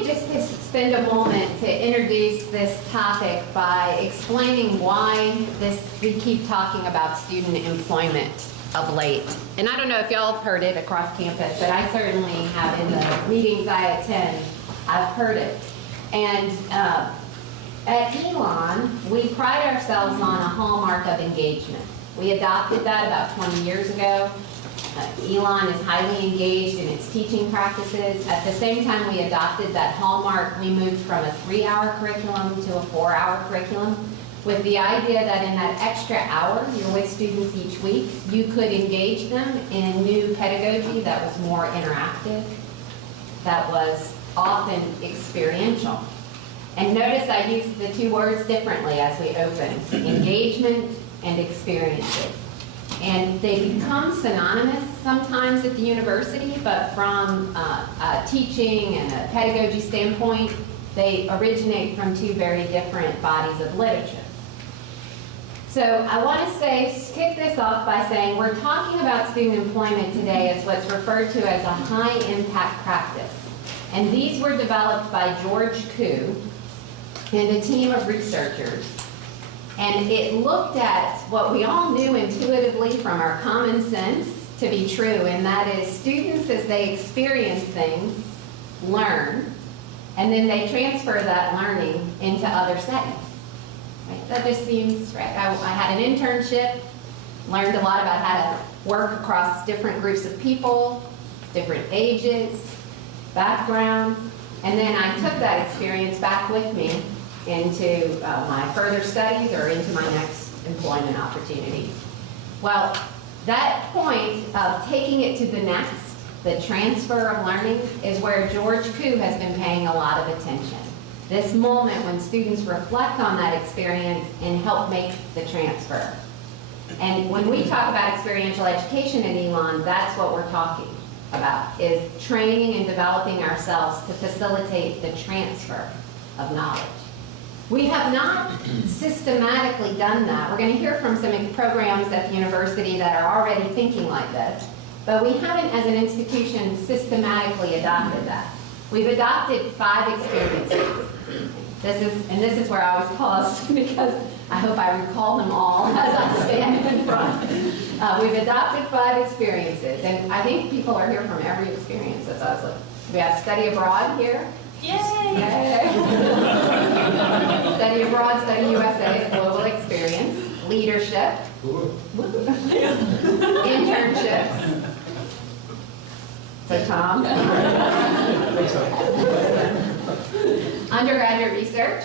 me just spend a moment to introduce this topic by explaining why we keep talking about student employment of late. And I don't know if y'all have heard it across campus, but I certainly have in the meetings I attend, I've heard it. And at Elon, we pride ourselves on a hallmark of engagement. We adopted that about 20 years ago. Elon is highly engaged in its teaching practices. At the same time we adopted that hallmark, we moved from a 3-hour curriculum to a 4-hour curriculum with the idea that in that extra hour you're with students each week, you could engage them in new pedagogy that was more interactive, that was often experiential. And notice I used the two words differently as we opened, engagement and experiences. And they become synonymous sometimes at the university, but from a teaching and a pedagogy standpoint, they originate from two very different bodies of literature. So I want to kick this off by saying we're talking about student employment today as what's referred to as a high-impact practice. And these were developed by George Koo and a team of researchers. And it looked at what we all knew intuitively from our common sense to be true, and that is students, as they experience things, learn, and then they transfer that learning into other settings. Right? That just seems right. I had an internship, learned a lot about how to work across different groups of people, different ages, backgrounds, and then I took that experience back with me into my further studies or into my next employment opportunity. Well, that point of taking it to the next, the transfer of learning, is where George Koo has been paying a lot of attention. This moment when students reflect on that experience and help make the transfer. And when we talk about experiential education at Elon, that's what we're talking about, is training and developing ourselves to facilitate the transfer of knowledge. We have not systematically done that. We're going to hear from some programs at the university that are already thinking like this, but we haven't, as an institution, systematically adopted that. We've adopted 5 experiences. This is where I always pause because I hope I recall them all as I stand in front. We've adopted 5 experiences, and I think people are here from every experience as I was looking. We have study abroad here. Yay! Yay. Study abroad, study USA, global experience, leadership, internships. So Tom, undergraduate research,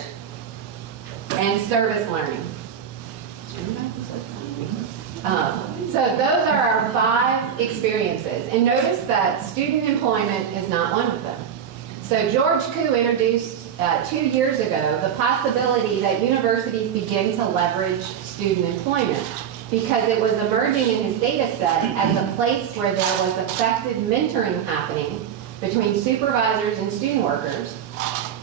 and service learning. So those are our 5 experiences. And notice that student employment is not one of them. So George Koo introduced 2 years ago the possibility that universities begin to leverage student employment because it was emerging in his data set as a place where there was effective mentoring happening between supervisors and student workers.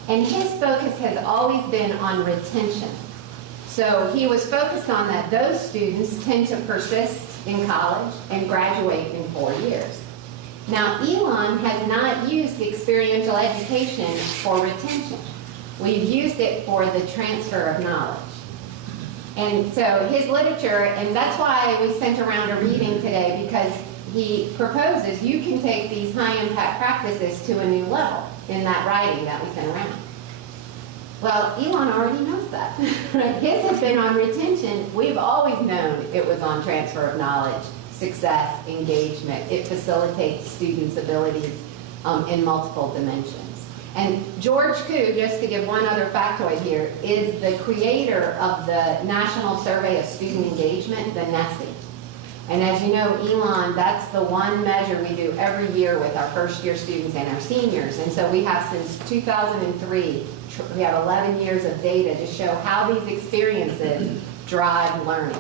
And his focus has always been on retention. So he was focused on that those students tend to persist in college and graduate in 4 years. Now, Elon has not used experiential education for retention. We've used it for the transfer of knowledge. And so his literature, and that's why we sent around a reading today, because he proposes you can take these high-impact practices to a new level in that writing that we sent around. Well, Elon already knows that. Right? His has been on retention. We've always known it was on transfer of knowledge, success, engagement. It facilitates students' abilities in multiple dimensions. And George Koo, just to give one other factoid here, is the creator of the National Survey of Student Engagement, the NSSE. And as you know, Elon, that's the one measure we do every year with our first-year students and our seniors. And so we have since 2003, we have 11 years of data to show how these experiences drive learning.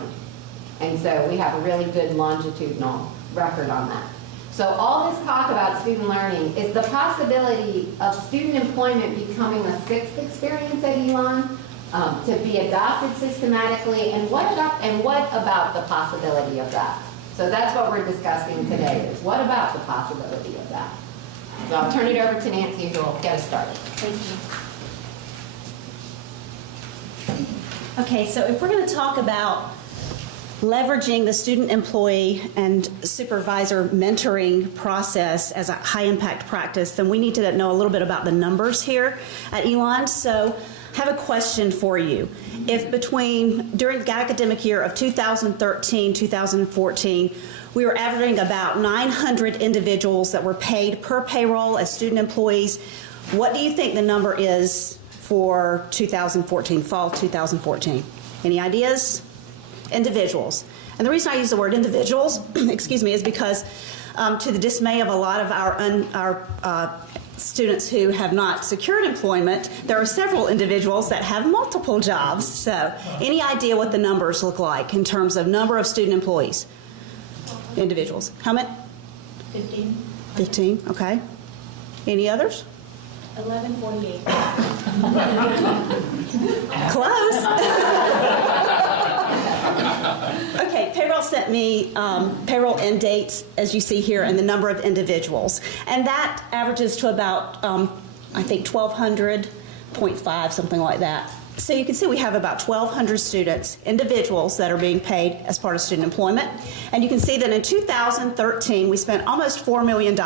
And so we have a really good longitudinal record on that. So all this talk about student learning is the possibility of student employment becoming a 6th experience at Elon, to be adopted systematically, and what about the possibility of that? So that's what we're discussing today, is what about the possibility of that? So I'll turn it over to Nancy who will get us started. Thank you. Okay, so if we're going to talk about leveraging the student employee and supervisor mentoring process as a high impact practice, then we need to know a little bit about the numbers here at Elon. So I have a question for you. If during the academic year of 2013-2014, we were averaging about 900 individuals that were paid per payroll as student employees, what do you think the number is for 2014, fall 2014? Any ideas? Individuals. And the reason I use the word individuals, excuse me, is because to the dismay of a lot of our students who have not secured employment, there are several individuals that have multiple jobs. So any idea what the numbers look like in terms of number of student employees? Individuals. How many? 15. 15, okay. Any others? 1148. Close. Okay, payroll sent me payroll end dates, as you see here, and the number of individuals. And that averages to about, I think, 1,200.5, something like that. So you can see we have about 1,200 students, individuals, that are being paid as part of student employment. And you can see that in 2013, we spent almost $4 million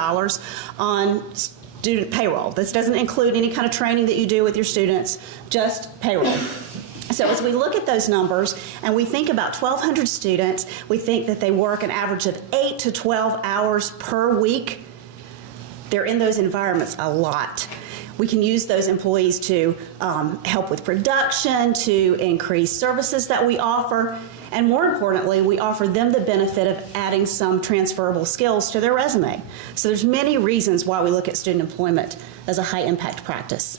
on student payroll. This doesn't include any kind of training that you do with your students, just payroll. So as we look at those numbers and we think about 1,200 students, we think that they work an average of 8 to 12 hours per week. They're in those environments a lot. We can use those employees to help with production, to increase services that we offer, and more importantly, we offer them the benefit of adding some transferable skills to their resume. So there's many reasons why we look at student employment as a high impact practice.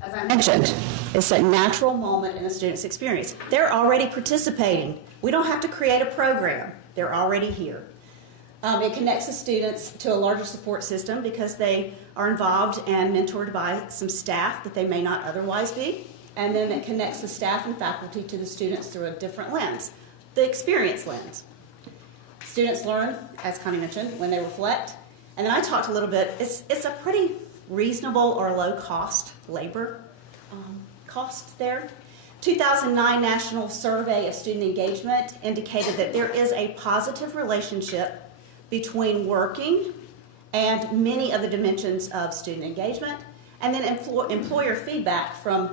As I mentioned, it's a natural moment in the student's experience. They're already participating. We don't have to create a program. They're already here. It connects the students to a larger support system because they are involved and mentored by some staff that they may not otherwise be. And then it connects the staff and faculty to the students through a different lens, the experience lens. Students learn, as Connie mentioned, when they reflect. And then I talked a little bit, it's a pretty reasonable or low cost labor cost there. 2009 National Survey of Student Engagement indicated that there is a positive relationship between working and many of the dimensions of student engagement. And then employer feedback from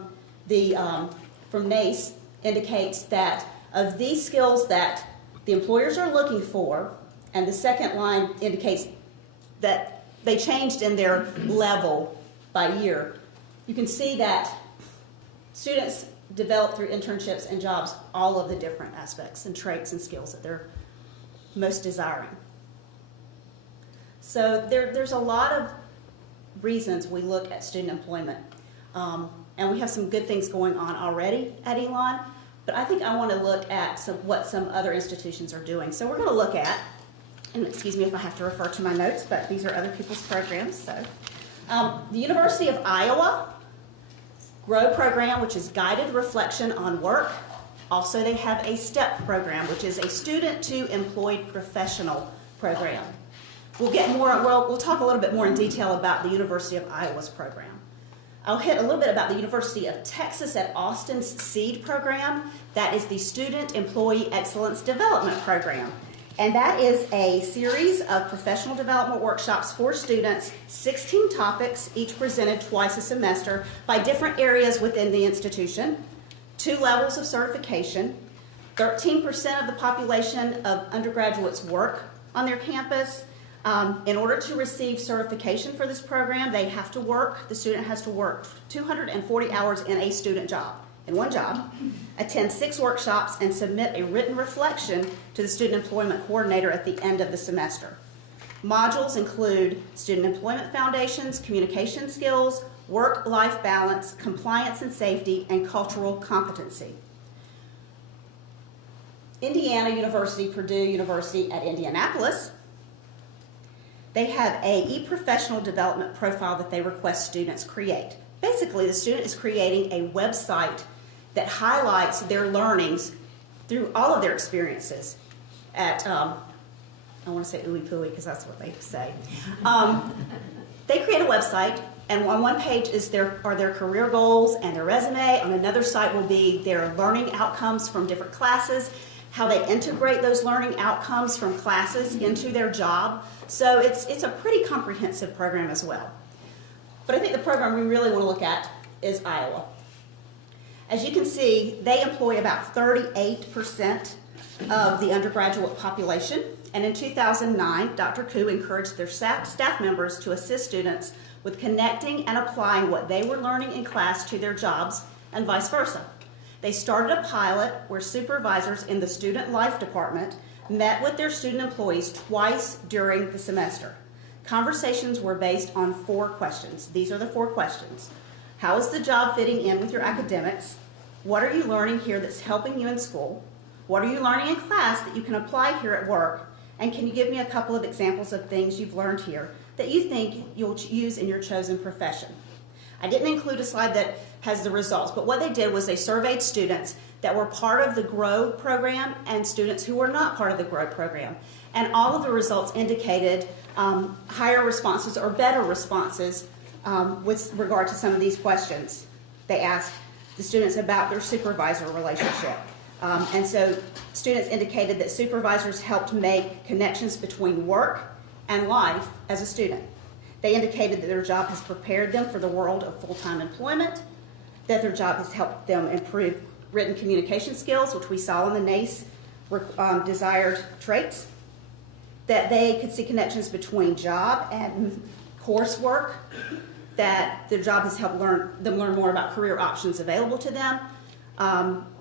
NACE indicates that of these skills that the employers are looking for, and the second line indicates that they changed in their level by year, you can see that students develop through internships and jobs all of the different aspects and traits and skills that they're most desiring. So there's a lot of reasons we look at student employment. And we have some good things going on already at Elon, but I think I want to look at what some other institutions are doing. So we're going to look at, and excuse me if I have to refer to my notes, but these are other people's programs. So the University of Iowa GROW program, which is Guided Reflection on Work. Also, they have a STEP program, which is a Student to Employed Professional program. We'll talk a little bit more in detail about the University of Iowa's program. I'll hit a little bit about the University of Texas at Austin's SEED program. That is the Student Employee Excellence Development Program. And that is a series of professional development workshops for students, 16 topics, each presented twice a semester by different areas within the institution, 2 levels of certification, 13% of the population of undergraduates work on their campus. In order to receive certification for this program, the student has to work 240 hours in a student job, in one job, attend 6 workshops, and submit a written reflection to the Student Employment Coordinator at the end of the semester. Modules include Student Employment Foundations, Communication Skills, Work-Life Balance, Compliance and Safety, and Cultural Competency. Indiana University, Purdue University at Indianapolis, they have a e-professional development profile that they request students create. Basically, the student is creating a website that highlights their learnings through all of their experiences at, I want to say ooey pooey because that's what they say, They create a website, and on one page are their career goals and their resume. On another site will be their learning outcomes from different classes, how they integrate those learning outcomes from classes into their job. So it's a pretty comprehensive program as well. But I think the program we really want to look at is Iowa. As you can see, they employ about 38% of the undergraduate population. And in 2009, Dr. Koo encouraged their staff members to assist students with connecting and applying what they were learning in class to their jobs and vice versa. They started a pilot where supervisors in the student life department met with their student employees twice during the semester. Conversations were based on 4 questions. These are the 4 questions. How is the job fitting in with your academics? What are you learning here that's helping you in school? What are you learning in class that you can apply here at work? And can you give me a couple of examples of things you've learned here that you think you'll use in your chosen profession? I didn't include a slide that has the results, but what they did was they surveyed students that were part of the GROW program and students who were not part of the GROW program. And all of the results indicated higher responses or better responses with regard to some of these questions. They asked the students about their supervisor relationship. And so students indicated that supervisors helped make connections between work and life as a student. They indicated that their job has prepared them for the world of full-time employment, that their job has helped them improve written communication skills, which we saw in the NACE desired traits, that they could see connections between job and coursework, that their job has helped them learn more about career options available to them,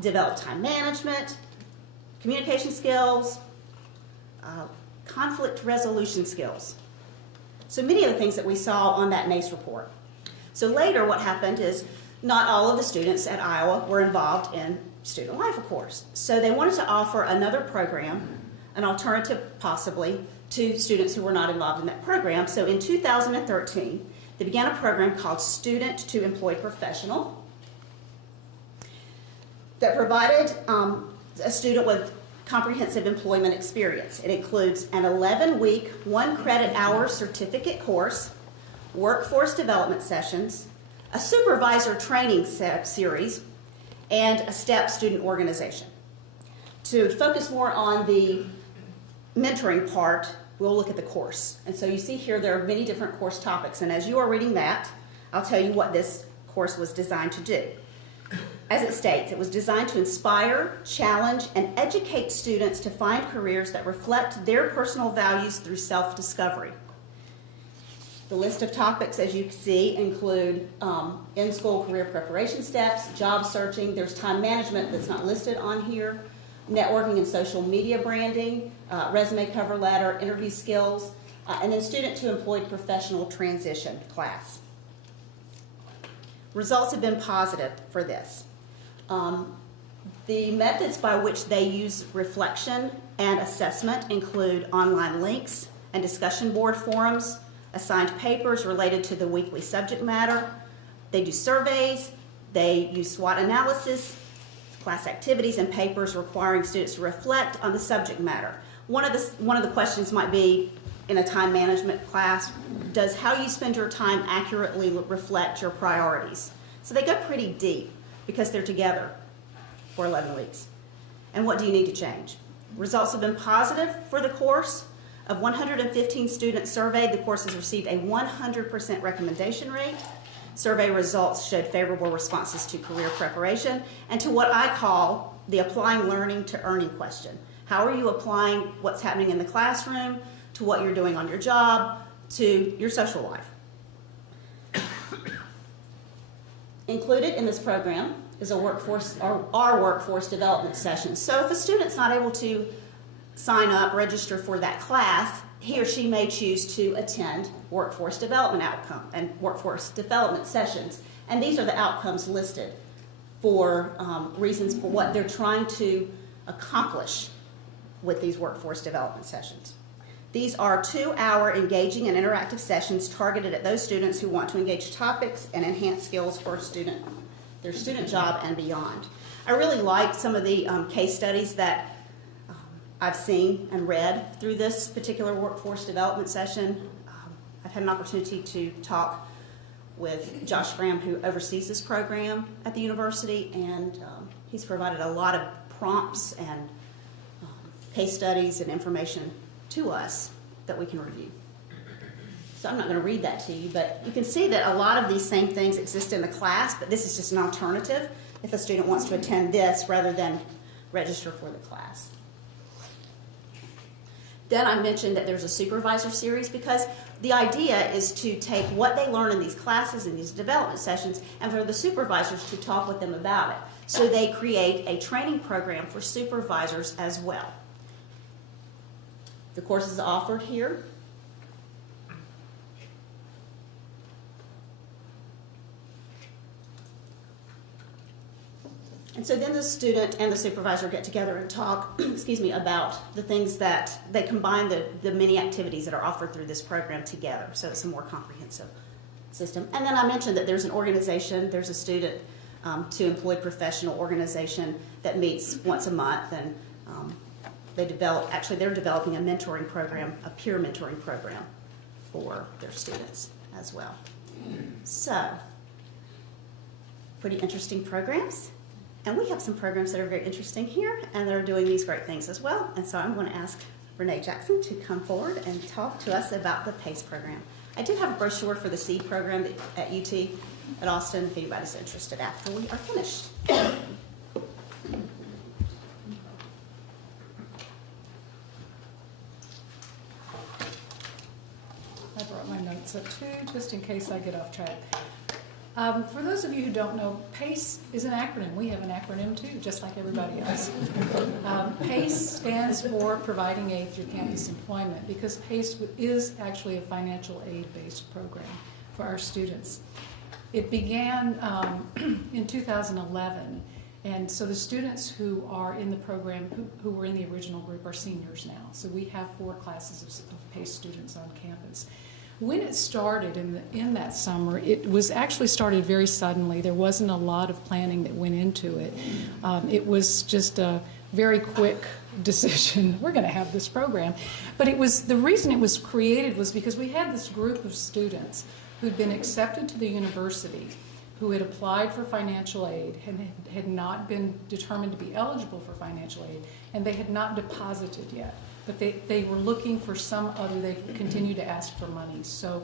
develop time management, communication skills, conflict resolution skills. So many of the things that we saw on that NACE report. So later what happened is not all of the students at Iowa were involved in student life, of course. So they wanted to offer another program, an alternative possibly, to students who were not involved in that program. So in 2013, they began a program called Student to Employed Professional that provided a student with comprehensive employment experience. It includes an 11-week, 1 credit hour certificate course, workforce development sessions, a supervisor training series, and a STEP student organization. To focus more on the mentoring part, we'll look at the course. And so you see here there are many different course topics, and as you are reading that, I'll tell you what this course was designed to do. As it states, it was designed to inspire, challenge, and educate students to find careers that reflect their personal values through self-discovery. The list of topics, as you can see, include in-school career preparation steps, job searching, there's time management that's not listed on here, networking and social media branding, resume cover letter, interview skills, and then student to employed professional transition class. Results have been positive for this. The methods by which they use reflection and assessment include online links and discussion board forums, assigned papers related to the weekly subject matter. They do surveys, they use SWOT analysis, class activities, and papers requiring students to reflect on the subject matter. One of the questions might be, in a time management class, does how you spend your time accurately reflect your priorities? So they go pretty deep because they're together for 11 weeks. And what do you need to change? Results have been positive for the course. Of 115 students surveyed, the course has received a 100% recommendation rate. Survey results showed favorable responses to career preparation and to what I call the applying learning to earning question. How are you applying what's happening in the classroom to what you're doing on your job to your social life? Included in this program is our workforce development session. So if a student's not able to sign up, register for that class, he or she may choose to attend workforce development outcome and workforce development sessions. And these are the outcomes listed for reasons for what they're trying to accomplish with these workforce development sessions. These are 2-hour engaging and interactive sessions targeted at those students who want to engage topics and enhance skills for their student job and beyond. I really like some of the case studies that I've seen and read through this particular workforce development session. I've had an opportunity to talk with Josh Fram, who oversees this program at the university, and he's provided a lot of prompts and case studies and information to us that we can review. So I'm not going to read that to you, but you can see that a lot of these same things exist in the class, but this is just an alternative if a student wants to attend this rather than register for the class. Then I mentioned that there's a supervisor series because the idea is to take what they learn in these classes and these development sessions and for the supervisors to talk with them about it. So they create a training program for supervisors as well. The course is offered here. And so then the student and the supervisor get together and talk, excuse me, about the things that they combine the many activities that are offered through this program together. So it's a more comprehensive system. And then I mentioned that there's an organization, there's a student to employ professional organization that meets once a month, and they're developing a mentoring program, a peer mentoring program for their students as well. So, pretty interesting programs. And we have some programs that are very interesting here, and they're doing these great things as well. And so I'm going to ask Renee Jackson to come forward and talk to us about the PACE program. I do have a brochure for the SEED program at UT at Austin if anybody's interested after we are finished. I brought my notes up too, just in case I get off track. For those of you who don't know, PACE is an acronym. We have an acronym too, just like everybody else. PACE stands for Providing Aid Through Campus Employment, because PACE is actually a financial aid-based program for our students. It began in 2011, and so the students who are in the program, who were in the original group, are seniors now. So we have 4 classes of PACE students on campus. When it started in that summer, it was actually started very suddenly. There wasn't a lot of planning that went into it. It was just a very quick decision. We're going to have this program. But the reason it was created was because we had this group of students who'd been accepted to the university, who had applied for financial aid and had not been determined to be eligible for financial aid, and they had not deposited yet. But they were looking for they continued to ask for money. So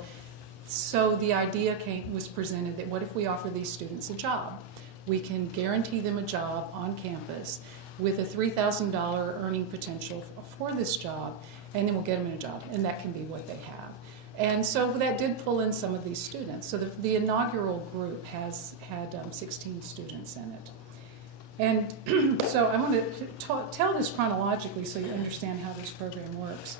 the idea was presented that what if we offer these students a job? We can guarantee them a job on campus with a $3,000 earning potential for this job, and then we'll get them in a job, and that can be what they have. And so that did pull in some of these students. So the inaugural group had 16 students in it. And so I want to tell this chronologically so you understand how this program works.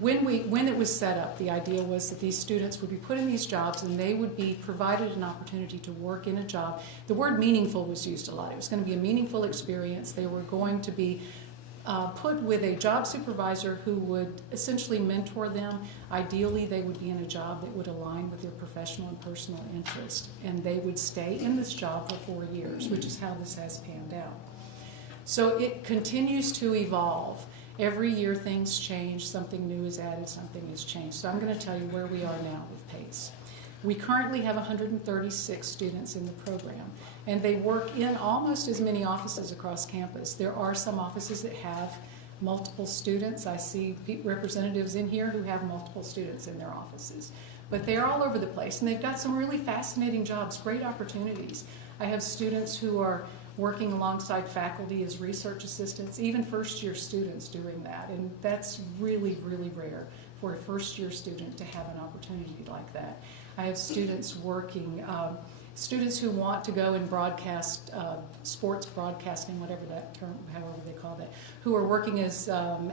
When it was set up, the idea was that these students would be put in these jobs and they would be provided an opportunity to work in a job. The word meaningful was used a lot. It was going to be a meaningful experience. They were going to be put with a job supervisor who would essentially mentor them. Ideally, they would be in a job that would align with their professional and personal interest, and they would stay in this job for 4 years, which is how this has panned out. So it continues to evolve. Every year things change, something new is added, something is changed. So I'm going to tell you where we are now with PACE. We currently have 136 students in the program, and they work in almost as many offices across campus. There are some offices that have multiple students. I see representatives in here who have multiple students in their offices. But they're all over the place, and they've got some really fascinating jobs, great opportunities. I have students who are working alongside faculty as research assistants, even first-year students doing that, and that's really, really rare for a first-year student to have an opportunity like that. I have students working, students who want to go and broadcast, sports broadcasting, whatever that term, however they call that, who are working as I'm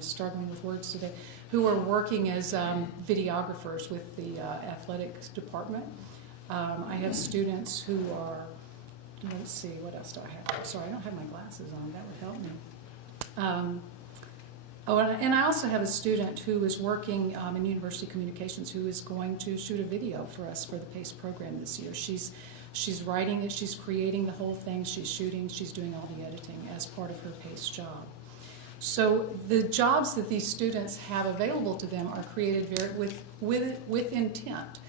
struggling with words today, who are working as videographers with the athletics department. I have students who are, let's see, what else do I have? Sorry, I don't have my glasses on. That would help me. And I also have a student who is working in university communications who is going to shoot a video for us for the PACE program this year. She's writing it, she's creating the whole thing, she's shooting, she's doing all the editing as part of her PACE job. So the jobs that these students have available to them are created with intent.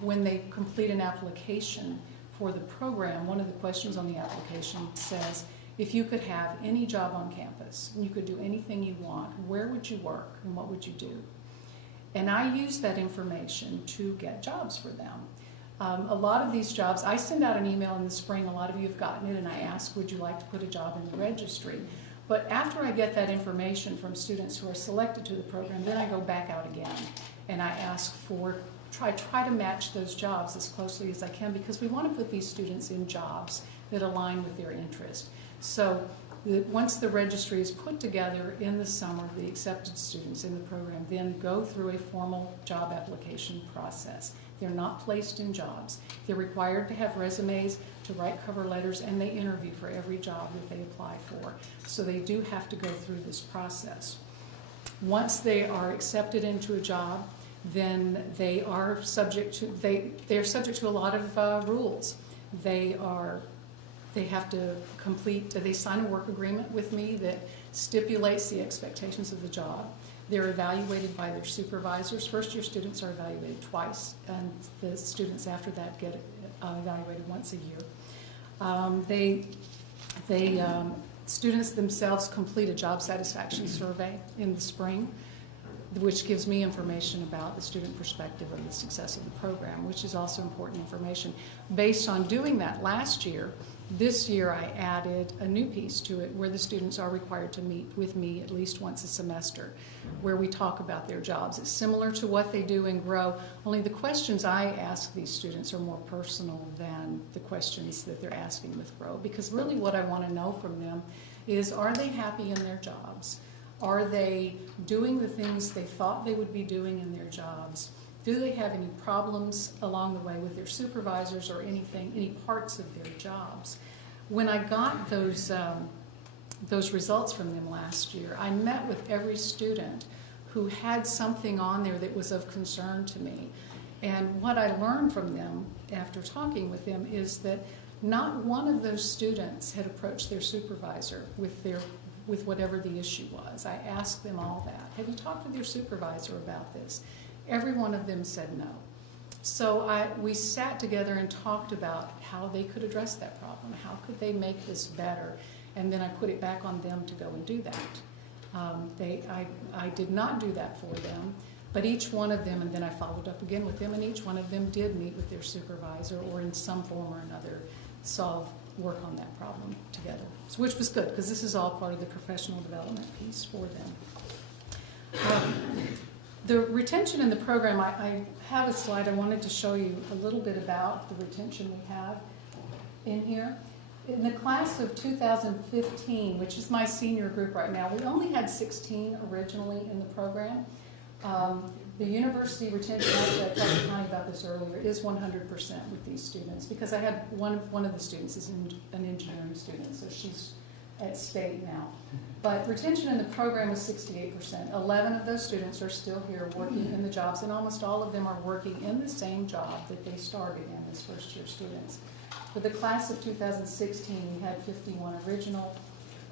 When they complete an application for the program, one of the questions on the application says, if you could have any job on campus and you could do anything you want, where would you work and what would you do? And I use that information to get jobs for them. A lot of these jobs, I send out an email in the spring, a lot of you have gotten it, and I ask, would you like to put a job in the registry? But after I get that information from students who are selected to the program, then I go back out again and I ask for, try to match those jobs as closely as I can, because we want to put these students in jobs that align with their interest. So once the registry is put together in the summer, the accepted students in the program then go through a formal job application process. They're not placed in jobs. They're required to have resumes, to write cover letters, and they interview for every job that they apply for. So they do have to go through this process. Once they are accepted into a job, then they are subject to, they're subject to a lot of rules. They have to complete, they sign a work agreement with me that stipulates the expectations of the job. They're evaluated by their supervisors. First-year students are evaluated twice, and the students after that get evaluated once a year. Students themselves complete a job satisfaction survey in the spring, which gives me information about the student perspective of the success of the program, which is also important information. Based on doing that last year, this year I added a new piece to it where the students are required to meet with me at least once a semester, where we talk about their jobs. It's similar to what they do in GROW, only the questions I ask these students are more personal than the questions that they're asking with GROW, because really what I want to know from them is, are they happy in their jobs? Are they doing the things they thought they would be doing in their jobs? Do they have any problems along the way with their supervisors or anything, any parts of their jobs? When I got those results from them last year, I met with every student who had something on there that was of concern to me. And what I learned from them after talking with them is that not one of those students had approached their supervisor with whatever the issue was. I asked them all that. Have you talked with your supervisor about this? Every one of them said no. So we sat together and talked about how they could address that problem. How could they make this better? And then I put it back on them to go and do that. I did not do that for them, but each one of them, and then I followed up again with them, and each one of them did meet with their supervisor or in some form or another work on that problem together, which was good, because this is all part of the professional development piece for them. The retention in the program, I have a slide. I wanted to show you a little bit about the retention we have in here. In the class of 2015, which is my senior group right now, we only had 16 originally in the program. The university retention, actually I talked to Connie about this earlier, is 100% with these students, because I had one of the students is an engineering student, so she's at state now. But retention in the program was 68%. 11 of those students are still here working in the jobs, and almost all of them are working in the same job that they started in as first-year students. For the class of 2016, we had 51 original,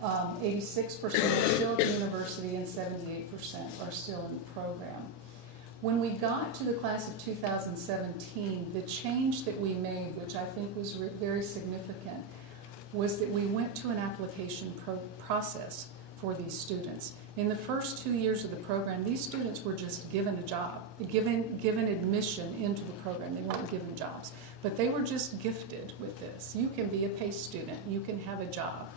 86% are still at the university, and 78% are still in the program. When we got to the class of 2017, the change that we made, which I think was very significant, was that we went to an application process for these students. In the first 2 years of the program, these students were just given a job, given admission into the program. They weren't given jobs, but they were just gifted with this. You can be a PACE student, you can have a job.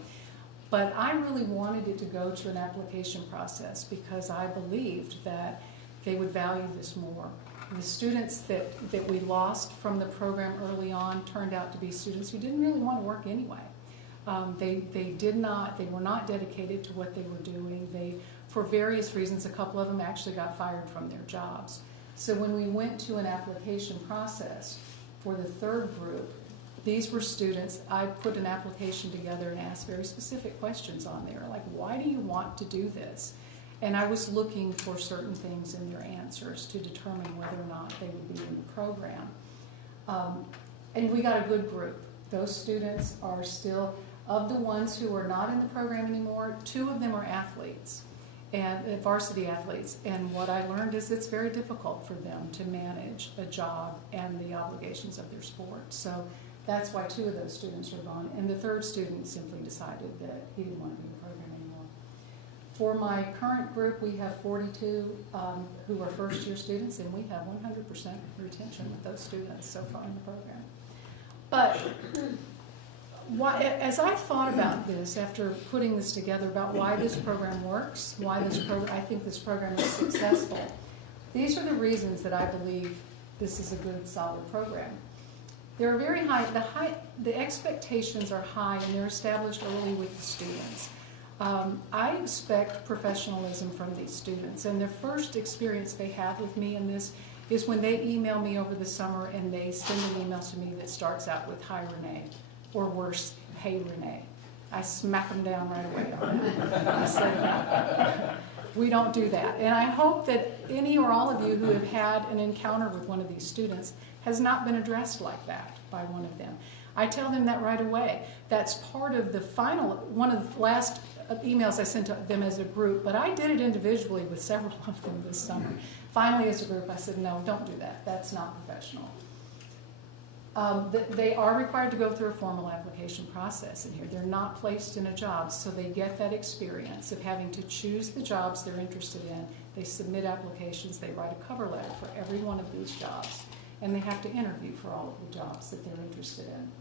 But I really wanted it to go to an application process because I believed that they would value this more. The students that we lost from the program early on turned out to be students who didn't really want to work anyway. They were not dedicated to what they were doing. For various reasons, a couple of them actually got fired from their jobs. So when we went to an application process for the third group, these were students, I put an application together and asked very specific questions on there, like, why do you want to do this? And I was looking for certain things in their answers to determine whether or not they would be in the program. And we got a good group. Those students are still, Of the ones who are not in the program anymore, 2 of them are athletes, and varsity athletes. And what I learned is it's very difficult for them to manage a job and the obligations of their sport. So that's why 2 of those students are gone. And the 3rd student simply decided that he didn't want to be in the program anymore. For my current group, we have 42 who are first-year students, and we have 100% retention with those students so far in the program. But as I thought about this after putting this together, about why this program works, why I think this program is successful, these are the reasons that I believe this is a good, solid program. They're very high. The expectations are high, and they're established early with the students. I expect professionalism from these students, and the first experience they have with me in this is when they email me over the summer and they send an email to me that starts out with, "Hi, Renee," or worse, "Hey, Renee." I smack them down right away on it. I say, "No, we don't do that." And I hope that any or all of you who have had an encounter with one of these students has not been addressed like that by one of them. I tell them that right away. That's part of the one of the last emails I sent to them as a group, but I did it individually with several of them this summer. Finally, as a group, I said, "No, don't do that. That's not professional." They are required to go through a formal application process in here. They're not placed in a job, so they get that experience of having to choose the jobs they're interested in. They submit applications, they write a cover letter for every one of these jobs, and they have to interview for all of the jobs that they're interested in.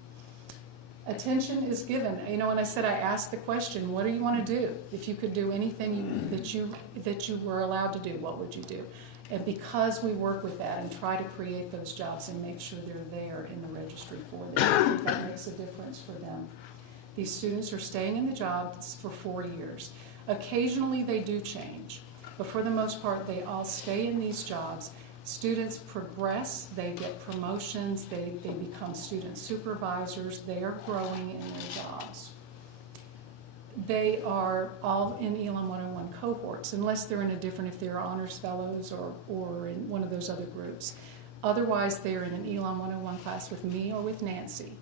Attention is given. You know, when I said I asked the question, what do you want to do? If you could do anything that you were allowed to do, what would you do? And because we work with that and try to create those jobs and make sure they're there in the registry for them, that makes a difference for them. These students are staying in the jobs for 4 years. Occasionally they do change, but for the most part they all stay in these jobs. Students progress, they get promotions, they become student supervisors, they are growing in their jobs. They are all in Elon 101 cohorts, unless they're in a different, if they're honors fellows or in one of those other groups. Otherwise, they're in an Elon 101 class with me or with Nancy.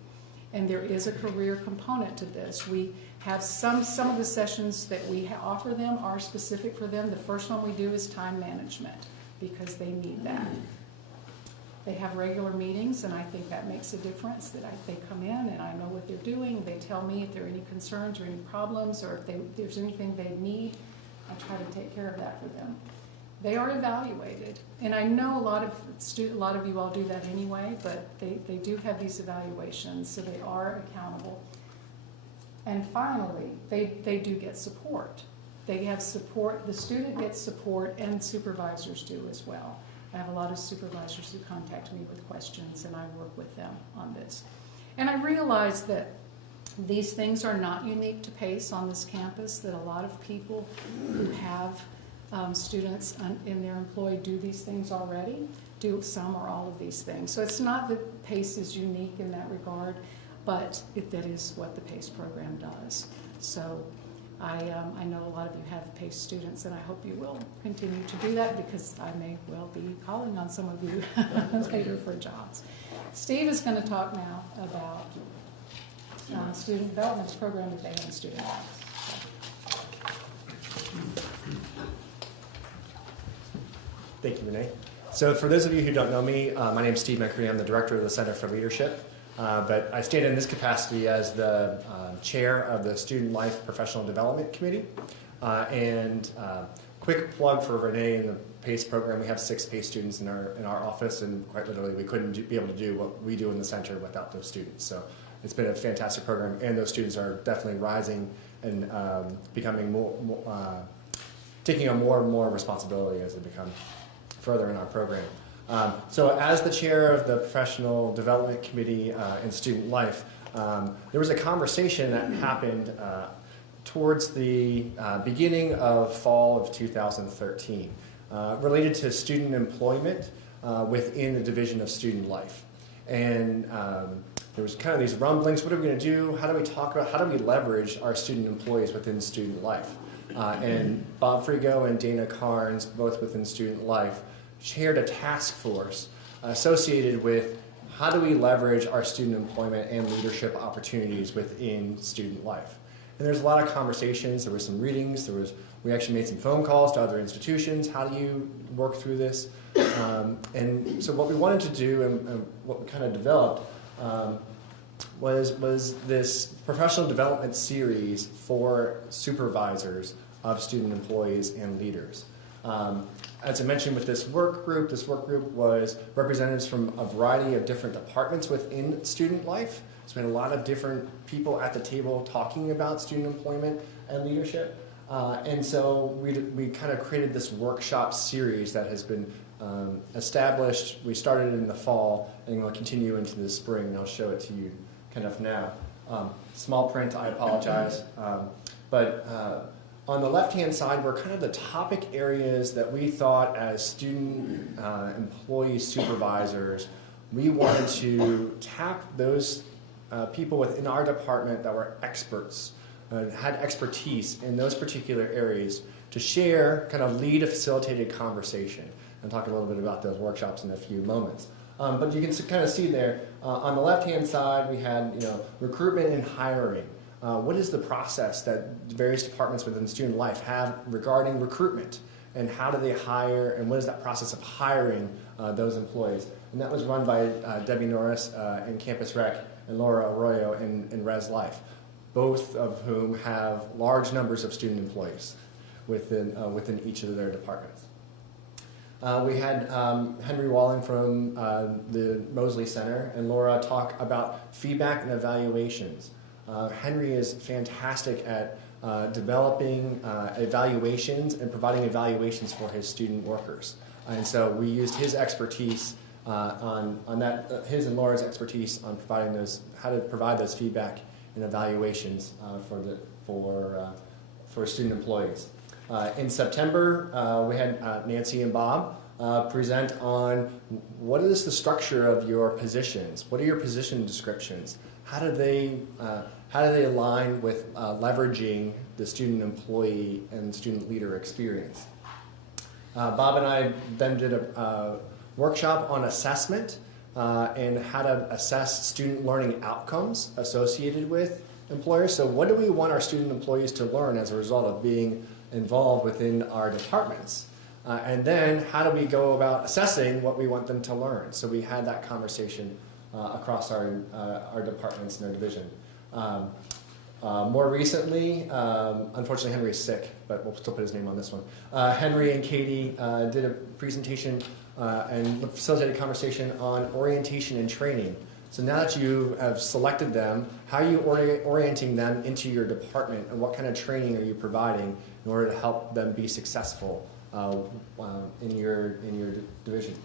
And there is a career component to this. We have some of the sessions that we offer them are specific for them. The first one we do is time management, because they need that. They have regular meetings, and I think that makes a difference, that they come in and I know what they're doing. They tell me if there are any concerns or any problems, or if there's anything they need. I try to take care of that for them. They are evaluated, and I know a lot of you all do that anyway, but they do have these evaluations, so they are accountable. And finally, they do get support. They have support, the student gets support, and supervisors do as well. I have a lot of supervisors who contact me with questions, and I work with them on this. And I realize that these things are not unique to PACE on this campus, that a lot of people who have students in their employ do these things already, do some or all of these things. So it's not that PACE is unique in that regard, but that is what the PACE program does. So I know a lot of you have PACE students, and I hope you will continue to do that, because I may well be calling on some of you later for jobs. Steve is going to talk now about student development program that they have in student life. Thank you, Renee. So for those of you who don't know me, my name is Steve McCready. I'm the director of the Center for Leadership. But I stand in this capacity as the chair of the Student Life Professional Development Committee. Quick plug for Renee and the PACE program. We have 6 PACE students in our office, and quite literally we couldn't be able to do what we do in the center without those students. So it's been a fantastic program, and those students are definitely rising and becoming taking on more and more responsibility as they become further in our program. So as the chair of the Professional Development Committee in Student Life, there was a conversation that happened towards the beginning of fall of 2013 related to student employment within the Division of Student Life. And there was kind of these rumblings, what are we going to do? How do we talk about, how do we leverage our student employees within Student Life? And Bob Frigo and Dana Carnes, both within Student Life, chaired a task force associated with how do we leverage our student employment and leadership opportunities within student life? And there's a lot of conversations. There were some readings. We actually made some phone calls to other institutions. How do you work through this? And so what we wanted to do and what we kind of developed was this professional development series for supervisors of student employees and leaders. As I mentioned with this work group was representatives from a variety of different departments within student life. So we had a lot of different people at the table talking about student employment and leadership. And so we kind of created this workshop series that has been established. We started in the fall and we'll continue into the spring, and I'll show it to you kind of now. Small print, I apologize. But on the left-hand side were kind of the topic areas that we thought as student employee supervisors, we wanted to tap those people within our department that were experts, had expertise in those particular areas to share, kind of lead a facilitated conversation. I'll talk a little bit about those workshops in a few moments. But you can kind of see there, on the left-hand side, we had recruitment and hiring. What is the process that various departments within student life have regarding recruitment? And how do they hire, and what is that process of hiring those employees? And that was run by Debbie Norris in Campus Rec and Laura Arroyo in Res Life, both of whom have large numbers of student employees within each of their departments. We had Henry Walling from the Mosley Center and Laura talk about feedback and evaluations. Henry is fantastic at developing evaluations and providing evaluations for his student workers. And so we used his expertise on that, his and Laura's expertise on providing those, how to provide those feedback and evaluations for student employees. In September, we had Nancy and Bob present on what is the structure of your positions? What are your position descriptions? How do they align with leveraging the student employee and student leader experience? Bob and I then did a workshop on assessment and how to assess student learning outcomes associated with employers. So what do we want our student employees to learn as a result of being involved within our departments? And then how do we go about assessing what we want them to learn? So we had that conversation across our departments and our division. More recently, unfortunately Henry is sick, but we'll still put his name on this one. Henry and Katie did a presentation and facilitated conversation on orientation and training. So now that you have selected them, how are you orienting them into your department, and what kind of training are you providing in order to help them be successful in your division?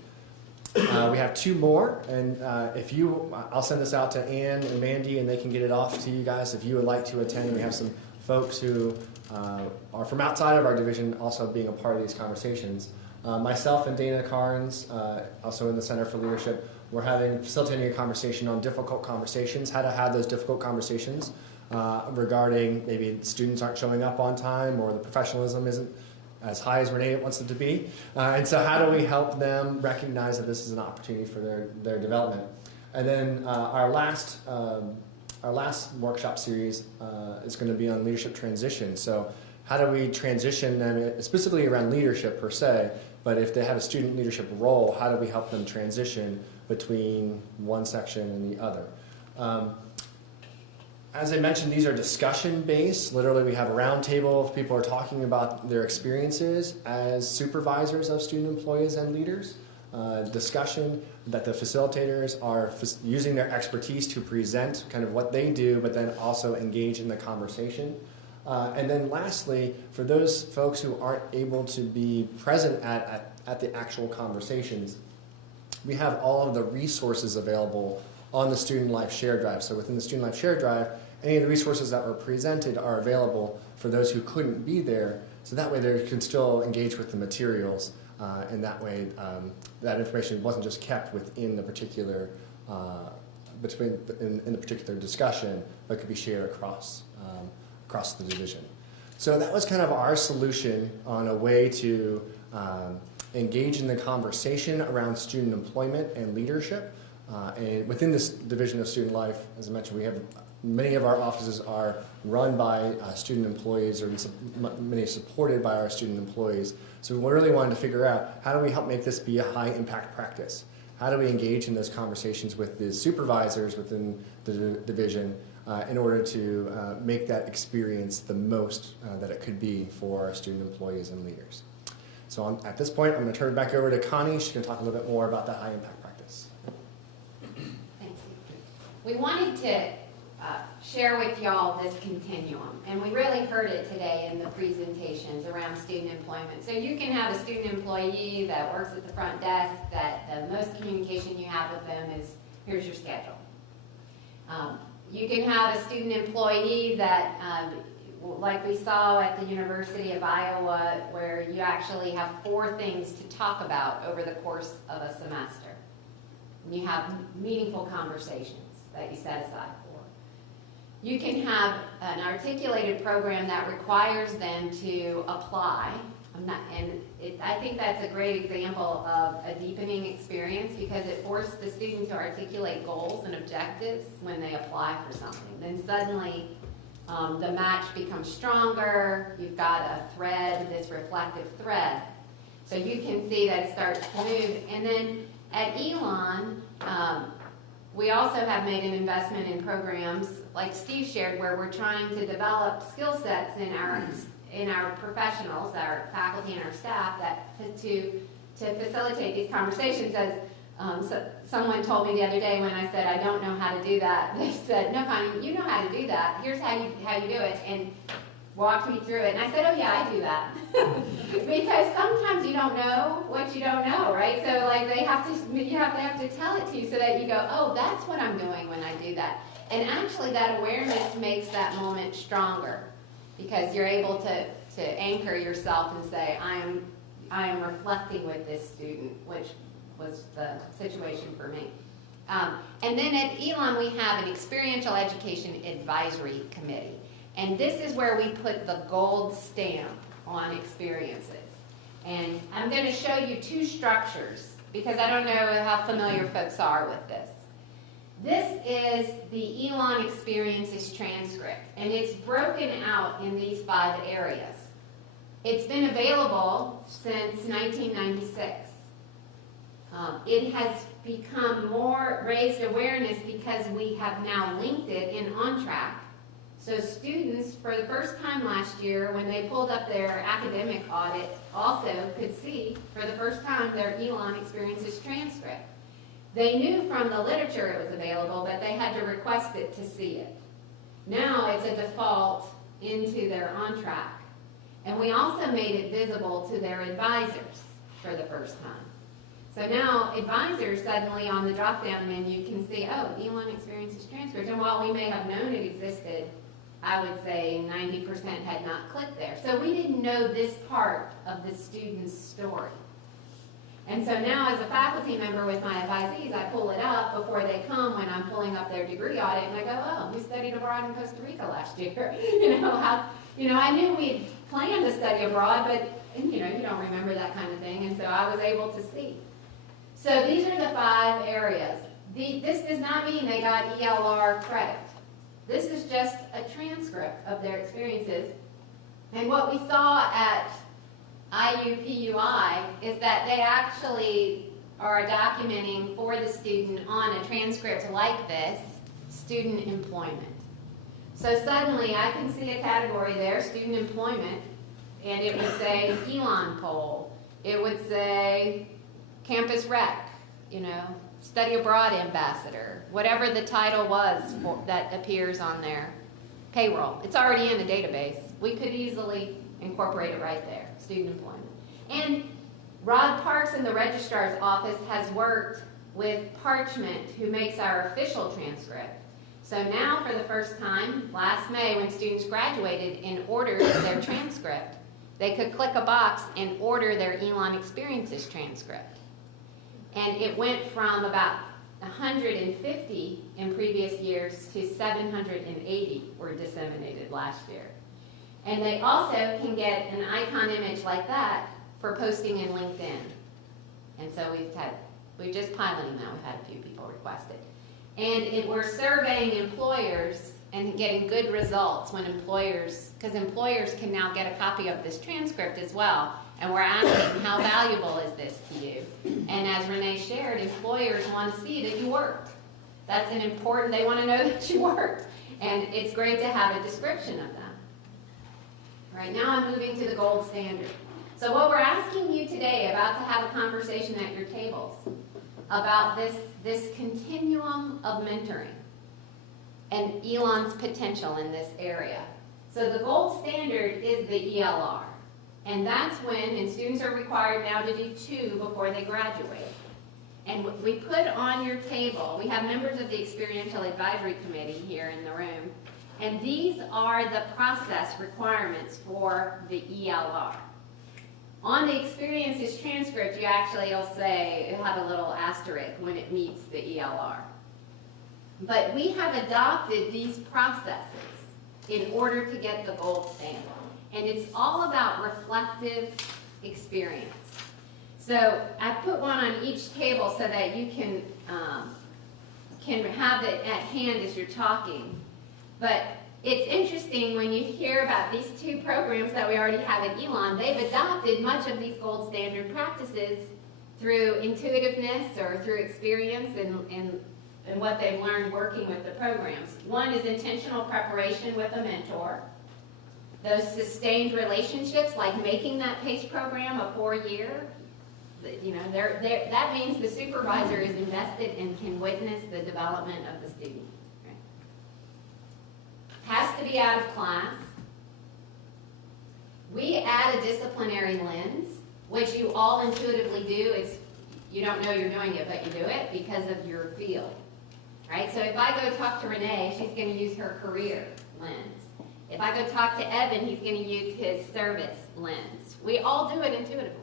We have two more, and I'll send this out to Ann and Mandy, and they can get it off to you guys if you would like to attend. We have some folks who are from outside of our division also being a part of these conversations. Myself and Dana Carnes, also in the Center for Leadership, we're facilitating a conversation on difficult conversations, how to have those difficult conversations regarding maybe students aren't showing up on time or the professionalism isn't as high as Renee wants it to be. And so how do we help them recognize that this is an opportunity for their development? And then our last workshop series is going to be on leadership transition. So how do we transition them, specifically around leadership per se, but if they have a student leadership role, how do we help them transition between one section and the other? As I mentioned, these are discussion-based. Literally, we have a round table of people who are talking about their experiences as supervisors of student employees and leaders. Discussion that the facilitators are using their expertise to present kind of what they do, but then also engage in the conversation. And then lastly, for those folks who aren't able to be present at the actual conversations, we have all of the resources available on the Student Life Share Drive. So within the Student Life Share Drive, any of the resources that were presented are available for those who couldn't be there, so that way they can still engage with the materials, and that way that information wasn't just kept within the particular in the particular discussion, but could be shared across the division. So that was kind of our solution on a way to engage in the conversation around student employment and leadership And within this division of student life, as I mentioned, we have many of our offices are run by student employees, or many supported by our student employees. So we really wanted to figure out, how do we help make this be a high impact practice? How do we engage in those conversations with the supervisors within the division in order to make that experience the most that it could be for our student employees and leaders? So at this point, I'm going to turn it back over to Connie. She's going to talk a little bit more about that high impact practice. Thanks. We wanted to share with y'all this continuum, and we really heard it today in the presentations around student employment. So you can have a student employee that works at the front desk that the most communication you have with them is, here's your schedule. You can have a student employee that, like we saw at the University of Iowa, where you actually have 4 things to talk about over the course of a semester. And you have meaningful conversations that you set aside for. You can have an articulated program that requires them to apply. I think that's a great example of a deepening experience, because it forced the student to articulate goals and objectives when they apply for something. Then suddenly the match becomes stronger. You've got a thread, this reflective thread. So you can see that it starts to move. And then at Elon, we also have made an investment in programs like Steve shared, where we're trying to develop skill sets in our professionals, our faculty and our staff, to facilitate these conversations. As someone told me the other day when I said I don't know how to do that, they said, "No, Connie, you know how to do that. Here's how you do it," and walked me through it. And I said, "Oh yeah, I do that," because sometimes you don't know what you don't know, right? So like they have to tell it to you so that you go, "Oh, that's what I'm doing when I do that." And actually, that awareness makes that moment stronger, because you're able to anchor yourself and say, I am reflecting with this student, which was the situation for me. And then at Elon, we have an Experiential Education Advisory Committee. And this is where we put the gold stamp on experiences. And I'm going to show you 2 structures, because I don't know how familiar folks are with this. This is the Elon Experiences transcript, and it's broken out in these 5 areas. It's been available since 1996. It has become more raised awareness because we have now linked it in OnTrack. So students, for the first time last year, when they pulled up their academic audit, also could see, for the first time, their Elon Experiences transcript. They knew from the literature it was available, but they had to request it to see it. Now it's a default into their OnTrack. And we also made it visible to their advisors for the first time. So now advisors suddenly on the drop-down menu can see, oh, Elon Experiences transcript. And while we may have known it existed, I would say 90% had not clicked there. So we didn't know this part of the student's story. And so now as a faculty member with my advisees, I pull it up before they come when I'm pulling up their degree audit, and I go, oh, we studied abroad in Costa Rica last year. I knew we had planned to study abroad, but you don't remember that kind of thing, and so I was able to see. So these are the 5 areas. This does not mean they got ELR credit. This is just a transcript of their experiences. And what we saw at IUPUI is that they actually are documenting for the student on a transcript like this, student employment. So suddenly I can see a category there, student employment, and it would say Elon poll. It would say campus rec, study abroad ambassador, whatever the title was that appears on their payroll. It's already in the database. We could easily incorporate it right there, student employment. And Rod Parks in the registrar's office has worked with Parchment, who makes our official transcript. So now for the first time, last May, when students graduated and ordered their transcript, they could click a box and order their Elon Experiences transcript. And it went from about 150 in previous years to 780 were disseminated last year. And they also can get an icon image like that for posting in LinkedIn. And so we've had We're just piloting that. We've had a few people request it. And we're surveying employers and getting good results when employers, because employers can now get a copy of this transcript as well. And we're asking, how valuable is this to you? And as Renee shared, employers want to see that you worked. That's an important, they want to know that you worked. And it's great to have a description of that. Right now I'm moving to the gold standard. So what we're asking you today, about to have a conversation at your tables, about this continuum of mentoring and Elon's potential in this area. So the gold standard is the ELR. And that's when, and students are required now to do 2 before they graduate. And we put on your table, we have members of the Experiential Advisory Committee here in the room, and these are the process requirements for the ELR. On the experiences transcript, you actually will say, it'll have a little asterisk when it meets the ELR. But we have adopted these processes in order to get the gold standard. And it's all about reflective experience. So I put one on each table so that you can have it at hand as you're talking. But it's interesting when you hear about these 2 programs that we already have at Elon. They've adopted much of these gold standard practices through intuitiveness or through experience and what they've learned working with the programs. One is intentional preparation with a mentor. Those sustained relationships, like making that PACE program a 4-year, you know, that means the supervisor is invested and can witness the development of the student. Right? Has to be out of class. We add a disciplinary lens, which you all intuitively do. You don't know you're doing it, but you do it because of your field. Right? So if I go talk to Renee, she's going to use her career lens. If I go talk to Evan, he's going to use his service lens. We all do it intuitively.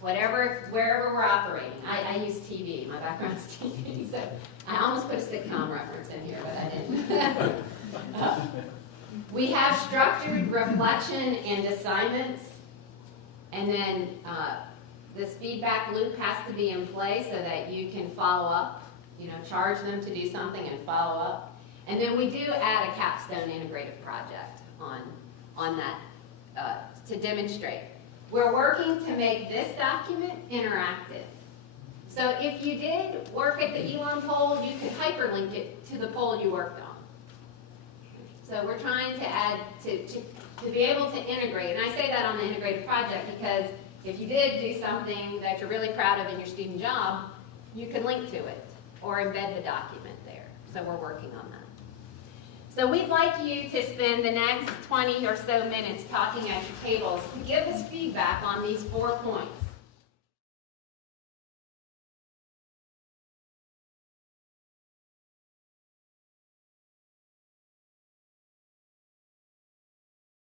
Wherever we're operating. I use TV. My background's TV, so I almost put a sitcom reference in here, but I didn't. We have structured reflection and assignments, and then this feedback loop has to be in place so that you can follow up, you know, charge them to do something and follow up. And then we do add a capstone integrative project on that to demonstrate. We're working to make this document interactive. So if you did work at the Elon poll, you could hyperlink it to the poll you worked on. So we're trying to add, to be able to integrate. And I say that on the integrative project because if you did do something that you're really proud of in your student job, you can link to it or embed the document there. So we're working on that. So we'd like you to spend the next 20 or so minutes talking at your tables to give us feedback on these 4 points.